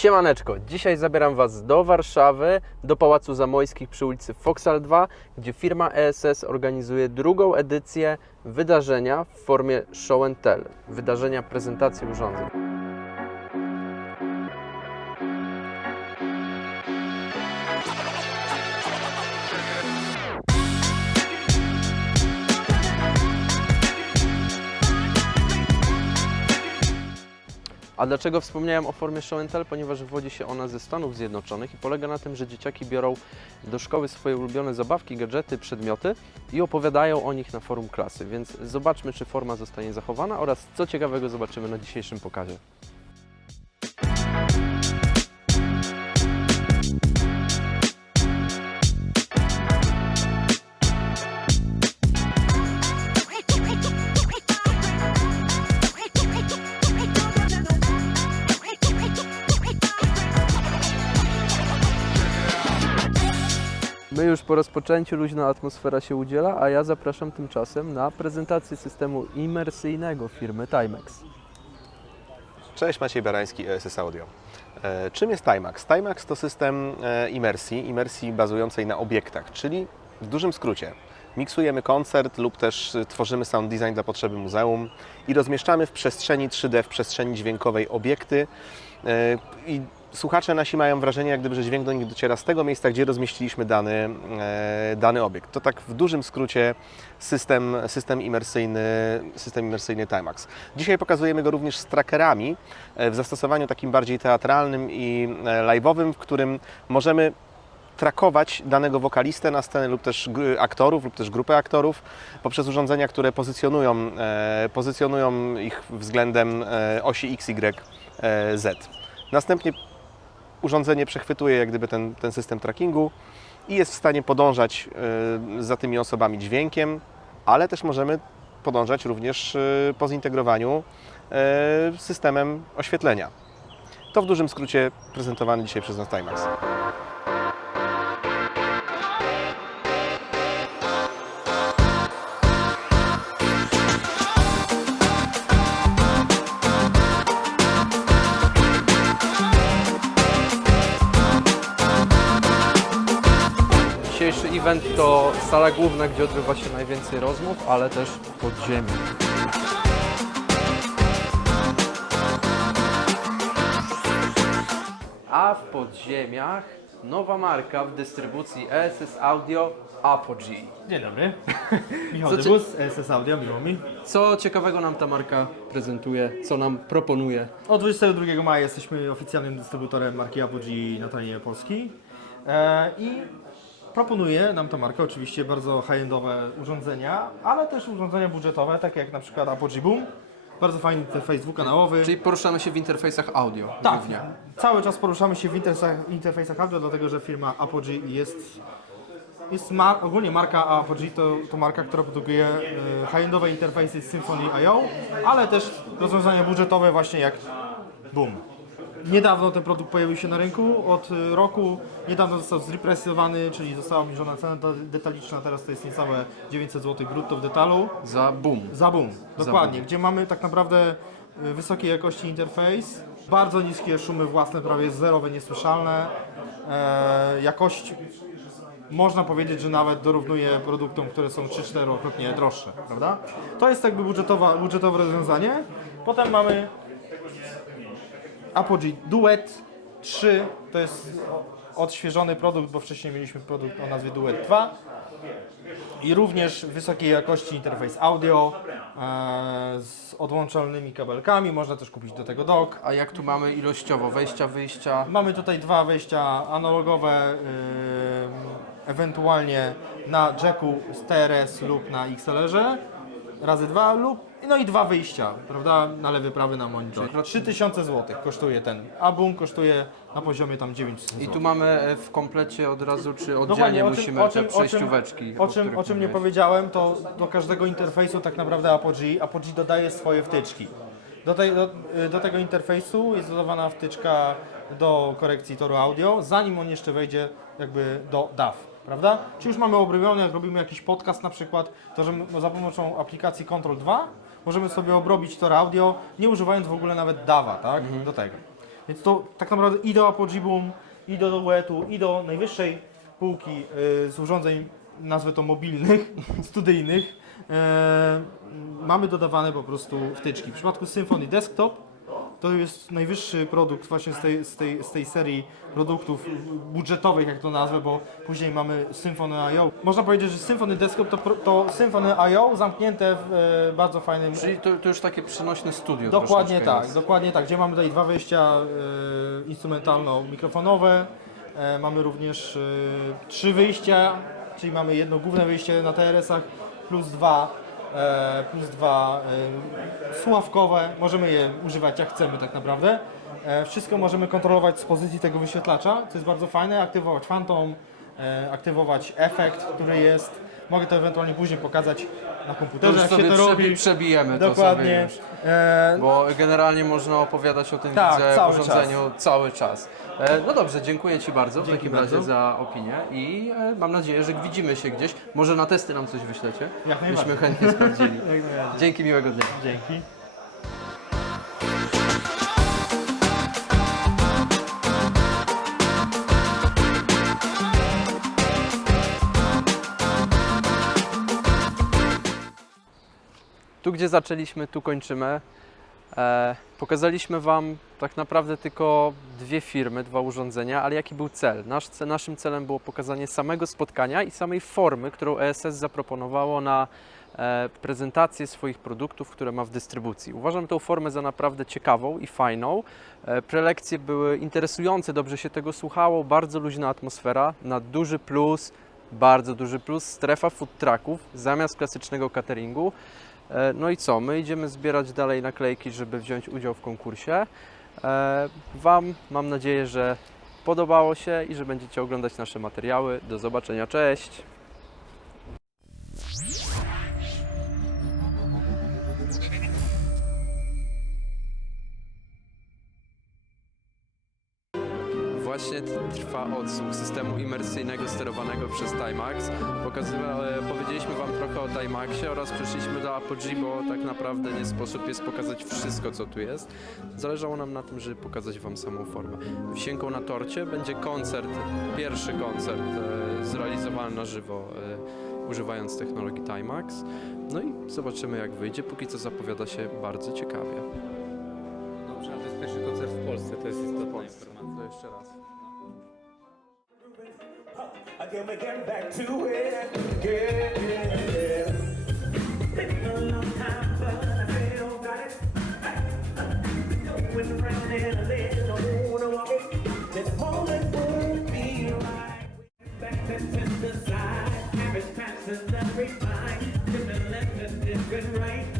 Siemaneczko, dzisiaj zabieram Was do Warszawy, do Pałacu Zamojskich przy ulicy Foksal 2, gdzie firma ESS organizuje drugą edycję wydarzenia w formie show and tell, wydarzenia prezentacji urządzeń. A dlaczego wspomniałem o formie show and tell? Ponieważ wywodzi się ona ze Stanów Zjednoczonych i polega na tym, że dzieciaki biorą do szkoły swoje ulubione zabawki, gadżety, przedmioty i opowiadają o nich na forum klasy. Więc zobaczmy, czy forma zostanie zachowana oraz co ciekawego zobaczymy na dzisiejszym pokazie. My już po rozpoczęciu luźna atmosfera się udziela, a ja zapraszam tymczasem na prezentację systemu imersyjnego firmy Timex. Cześć, Maciej Barański, ESS Audio. E, Czym jest Timax? Timax to system e, imersji, imersji bazującej na obiektach, czyli w dużym skrócie miksujemy koncert lub też tworzymy sound design dla potrzeby muzeum i rozmieszczamy w przestrzeni 3D, w przestrzeni dźwiękowej obiekty e, i słuchacze nasi mają wrażenie, jak gdyby, że dźwięk do nich dociera z tego miejsca, gdzie rozmieściliśmy dany, e, dany obiekt. To tak w dużym skrócie system, system, imersyjny, system imersyjny Timax. Dzisiaj pokazujemy go również z trackerami e, w zastosowaniu takim bardziej teatralnym i e, live'owym, w którym możemy trakować danego wokalistę na scenę lub też aktorów lub też grupę aktorów poprzez urządzenia, które pozycjonują, e, pozycjonują ich względem e, osi X, Y, Z. Następnie urządzenie przechwytuje jak gdyby ten, ten system trackingu i jest w stanie podążać e, za tymi osobami dźwiękiem, ale też możemy podążać również e, po zintegrowaniu e, systemem oświetlenia. To w dużym skrócie prezentowany dzisiaj przez nas Timax. Dzisiejszy event to sala główna, gdzie odbywa się najwięcej rozmów, ale też podziemie. A w podziemiach nowa marka w dystrybucji ESS Audio Apogee. Dzień dobry. Michał Co Dybus, SS Audio, miło mi. Co ciekawego nam ta marka prezentuje, co nam proponuje? Od 22 maja jesteśmy oficjalnym dystrybutorem marki Apogee na terenie Polski e, i proponuje nam ta marka oczywiście bardzo high-endowe urządzenia, ale też urządzenia budżetowe, takie jak na przykład Apogee Boom. Bardzo fajny interfejs dwukanałowy. Czyli poruszamy się w interfejsach audio Tak, głównie. cały czas poruszamy się w interfejsach, interfejsach audio, dlatego że firma Apogee jest, jest mar, ogólnie marka Apogee to, to marka, która produkuje e, high-endowe interfejsy z Symfony IO, ale też rozwiązania budżetowe właśnie jak Boom. Niedawno ten produkt pojawił się na rynku, od e, roku niedawno został zrepresowany, czyli została obniżona cena de- detaliczna, teraz to jest niecałe 900 zł brutto w detalu. Za boom. Za boom, dokładnie, boom. gdzie mamy tak naprawdę y, wysokiej jakości interfejs, bardzo niskie szumy własne, prawie zerowe, niesłyszalne. E, jakość można powiedzieć, że nawet dorównuje produktom, które są 3-4-krotnie droższe, prawda? To jest jakby budżetowa, budżetowe rozwiązanie. Potem mamy Apogee Duet 3, to jest odświeżony produkt, bo wcześniej mieliśmy produkt o nazwie Duet 2 i również wysokiej jakości interfejs audio e, z odłączalnymi kabelkami, można też kupić do tego dock. A jak tu mamy ilościowo? Wejścia, wyjścia? Mamy tutaj dwa wejścia analogowe, y, ewentualnie na jacku z TRS lub na XLR-ze, razy dwa lub no i dwa wyjścia, prawda, na lewy, prawy na monitor. 3000 zł kosztuje ten, a boom kosztuje na poziomie tam 900 zł. I tu mamy e, w komplecie od razu, czy oddzielnie Dokładnie, o czym- musimy o te czym- o czym- przejścióweczki? O czym, których o czym nie mówiłeś? powiedziałem, to do każdego interfejsu tak naprawdę Apogee, Apogee dodaje swoje wtyczki. Do, tej, do, do tego interfejsu jest dodawana wtyczka do korekcji toru audio, zanim on jeszcze wejdzie jakby do DAW, prawda? Czy już mamy obrobione, jak robimy jakiś podcast na przykład, to że za pomocą aplikacji Control 2 możemy sobie obrobić tor audio, nie używając w ogóle nawet DAWa, tak? Do tego. Więc to tak naprawdę i do Apogee Boom, i do duetu, i do najwyższej półki y, z urządzeń, nazwę to mobilnych, studyjnych, e, mamy dodawane po prostu wtyczki. W przypadku Symfony Desktop to jest najwyższy produkt właśnie z tej, z tej, z tej serii produktów budżetowych, jak to nazwę, bo później mamy Symfony IO. Można powiedzieć, że Symfony Desktop to, pro- to Symfony IO zamknięte w e, bardzo fajnym Czyli to, to już takie przenośne studio Dokładnie troszeczkę tak, jest. dokładnie tak. Gdzie mamy tutaj dwa wejścia e, instrumentalno-mikrofonowe. E, mamy również e, trzy wyjścia, czyli mamy jedno główne wyjście na TRS-ach plus dwa, plus dwa e, słuchawkowe. Możemy je używać jak chcemy tak naprawdę. E, wszystko możemy kontrolować z pozycji tego wyświetlacza, co jest bardzo fajne. Aktywować Phantom, e, aktywować efekt, który jest. Mogę to ewentualnie później pokazać na komputerze, jak sobie się to robi. przebi- przebijemy to sobie Dokładnie. już. E, Bo generalnie można opowiadać o tym Tak, widzę, cały urządzeniu cały czas. E, no dobrze, dziękuję Ci bardzo w Dzięki takim bardzo. razie za opinię i e, mam nadzieję, że widzimy się gdzieś. Może na testy nam coś wyślecie? Jak najbardziej. Byśmy chętnie sprawdzili. Dzięki, miłego dnia. Dzięki. Tu, gdzie zaczęliśmy, tu kończymy. E, pokazaliśmy Wam tak naprawdę tylko dwie firmy, dwa urządzenia, ale jaki był cel? Nasz, naszym celem było pokazanie samego spotkania i samej formy, którą ESS zaproponowało na e, prezentację swoich produktów, które ma w dystrybucji. Uważam tę formę za naprawdę ciekawą i fajną. E, prelekcje były interesujące, dobrze się tego słuchało, bardzo luźna atmosfera, na duży plus, bardzo duży plus, strefa food trucków zamiast klasycznego cateringu. E, No i co? My idziemy zbierać dalej naklejki, żeby wziąć udział w konkursie. E, Wam mam nadzieję, że podobało się i że będziecie oglądać nasze materiały. Do zobaczenia, cześć! Właśnie trwa odsłuch systemu imersyjnego sterowanego przez Timax. E, powiedzieliśmy Wam trochę o Timaxie oraz przeszliśmy do Apogee, bo tak naprawdę nie sposób jest pokazać wszystko, co tu jest. Zależało nam na tym, żeby pokazać Wam samą formę. Wisienką na torcie będzie koncert, pierwszy koncert e, zrealizowany na żywo, e, używając technologii Timax. No i zobaczymy, jak wyjdzie. Póki co zapowiada się bardzo ciekawie. Dobrze, a to jest pierwszy koncert Polsce, to jest istotna informacja. To jeszcze raz. I can get back to it. Yeah, yeah, yeah. Been a long time, but I still got it. Going around in a little wanna walk it. This moment won't be right. Back to the side, habits passes every time. Different left and different right. We gon' really.